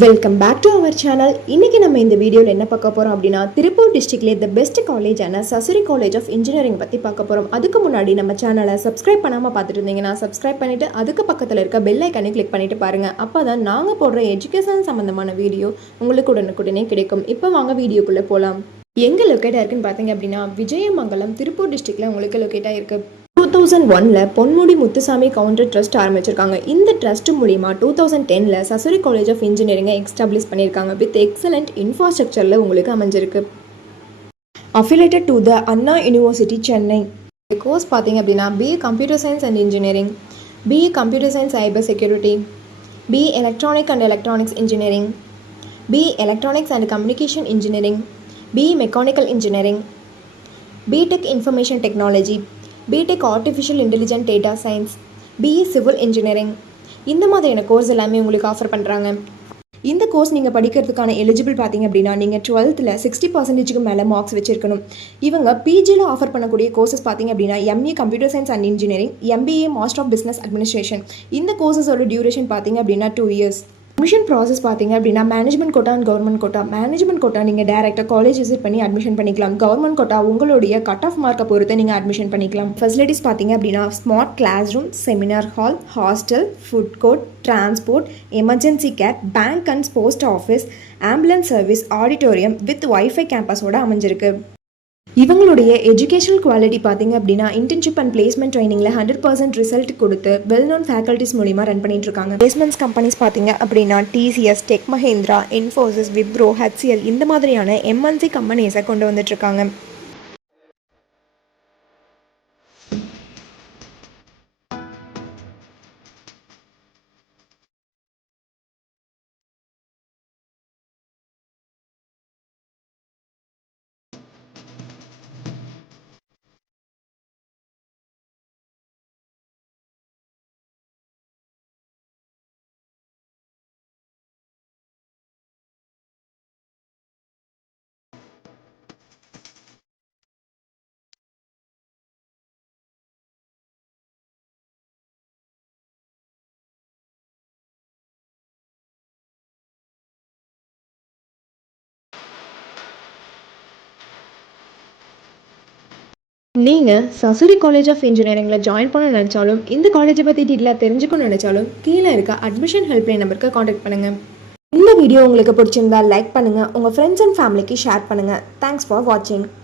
Welcome back to our channel. இன்றைக்கி நம்ம இந்த வீடியோவில் என்ன பார்க்க போகிறோம் அப்படின்னா, திருப்பூர் டிஸ்ட்ரிக்ட்லேயே த பெஸ்ட் காலேஜான சசுரி காலேஜ் ஆஃப் இன்ஜினியரிங் பற்றி பார்க்க போகிறோம். அதுக்கு முன்னாடி நம்ம சேனலை சப்ஸ்கிரைப் பண்ணாமல் பார்த்துட்டு இருந்தீங்கன்னா சப்ஸ்கிரைப் பண்ணிவிட்டு அதுக்கு பக்கத்தில் இருக்க பெல் ஐக்கானே கிளிக் பண்ணிவிட்டு பாருங்கள். அப்போ தான் நாங்கள் போடுற எஜுகேஷன் சம்மந்தமான வீடியோ உங்களுக்கு உடனுக்குடனே கிடைக்கும். இப்போ வாங்க வீடியோக்குள்ளே போகலாம். எங்கே லொக்கேட்டாக இருக்குன்னு பார்த்தீங்க அப்படின்னா, விஜயமங்கலம் திருப்பூர் டிஸ்ட்ரிக்டில் உங்களுக்கு லொக்கேட்டாக இருக்குது. 2001 பொன்முடி முத்துசாமி கவுண்டர் ட்ரஸ்ட் ஆரம்பிச்சிருக்காங்க. இந்த ட்ரஸ்ட் மூலிமா 2010 சசுரி காலேஜ் ஆஃப் இன்ஜினியரிங்கை எக்ஸ்டாப்ளிஷ் பண்ணியிருக்காங்க. வித் எக்ஸலண்ட் இன்ஃப்ராஸ்ட்ரக்சரில் உங்களுக்கு அமைஞ்சிருக்கு. Affiliated to the Anna university Chennai. Course பார்த்தீங்க அப்படின்னா BA computer science and engineering, BA computer science cyber security, BA electronic and electronics engineering, BA electronics and communication engineering, BA mechanical engineering, BTech information technology, BTech artificial intelligent data science, BE civil engineering, இந்த மாதிரியான course எல்லாமே உங்களுக்கு offer பண்ணுறாங்க. இந்த course நீங்கள் படிக்கிறதுக்கான eligible பார்த்தீங்க அப்படின்னா, நீங்கள் 12th 60% மேலே மார்க்ஸ் வச்சுருக்கணும். இவங்க பிஜியில் ஆஃபர் பண்ணக்கூடிய கோர்சஸ் பார்த்தீங்க அப்படின்னா, MA computer science and engineering, MBA master of business administration. இந்த கோர்சஸோட டியூரேஷன் பார்த்தீங்க அப்படின்னா 2 years. அட்மிஷன் ப்ராசஸ் பார்த்தீங்க அப்படின்னா, management quota and government quota. Management quota நீங்கள் டேரெக்டாக காலேஜ் விசிட் பண்ணி அட்மிஷன் பண்ணிக்கலாம். கவர்மெண்ட் கோட்டா உங்களுடைய கட் ஆஃப் மார்க்கை பொறுத்து நீங்கள் அட்மிஷன் பண்ணிக்கலாம். ஃபெசிலிட்டிஸ் பார்த்தீங்க அப்படின்னா, smart class room, seminar hall, hostel, food court, transport, emergency care, bank and post office, ambulance service, auditorium with wifi கேம்பஸோட அமைஞ்சிருக்கு. இவங்களுடைய எஜுகேஷனல் குவாலிட்டி பார்த்தீங்க அப்படின்னா, இன்டர்ன்ஷிப் அண்ட் பிளேஸ்மெண்ட் ட்ரைனிங்கில் 100% ரிசல்ட் கொடுத்து வெல் நோன் ஃபேக்கல்ட்டிஸ் மூலிமா ரன் பண்ணிட்டு இருக்காங்க. பிளேஸ்மெண்ட்ஸ் கம்பெனிஸ் பார்த்தீங்க அப்படின்னா, TCS, tech Mahindra, Infosys, Wipro, HCL இந்த மாதிரியான எம்என்சி கம்பெனிஸை கொண்டு வந்துட்டு இருக்காங்க. நீங்கள் சசுரி காலேஜ் ஆஃப் இன்ஜினியரிங்கில் ஜாயின் பண்ண நினச்சாலும், இந்த காலேஜை பற்றி டீட்டெயிலாக தெரிஞ்சுக்கணும்னு நினச்சாலும், கீழே இருக்க அட்மிஷன் ஹெல்ப்லைன் நம்பருக்கு காண்டாக்ட் பண்ணுங்கள். இந்த வீடியோ உங்களுக்கு பிடிச்சிருந்தா லைக் பண்ணுங்கள், உங்கள் ஃப்ரெண்ட்ஸ் அண்ட் ஃபேமிலிக்கு ஷேர் பண்ணுங்கள். தேங்க்ஸ் ஃபார் வாட்சிங்.